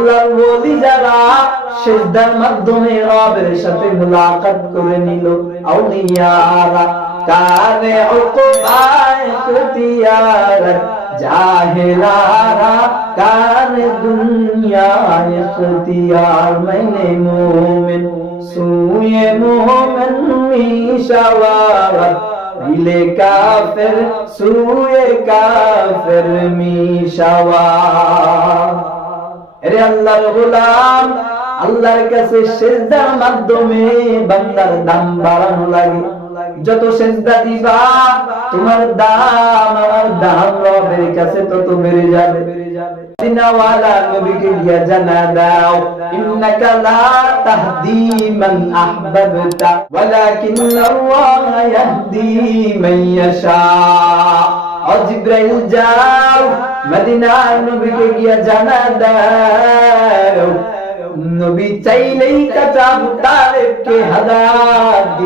আল্লাহর ওলি যারা সিজদার মাধ্যমে রবের সাথে মুলাকাত করে নিল, আউলিয়ারা কানে উকবায় ইখতিয়ার, জাহেলারা কানে দুনিয়ায় ইখতিয়ার। মানে মুমিন সুয়ে মুমিন মিশাওয়ার, দিলে কাফের সুয়ে কাফের মিশাওয়ার। আরে আল্লাহর গোলাম, আল্লাহর কাছে সিজদার মাধ্যমে বান্দার দাম বাড়ানো লাগে। যত সিজদা দিবা তোমার দাম, আমার দাম রবের কাছে তত বেড়ে যাবে। দিনওয়ালা নবীকে গিয়া জানা দাও, ইন্নাকা লা তাহদি মান আহবাবতা ওয়ালাকিন্নাল্লাহ ইয়াহদি মান ইয়াশা। ও জিবরাইল যাও মদিনার নবীকে গিয়া জানা দাও, নবী চাইলেই কাঁচা তালেবকে হাদায়াত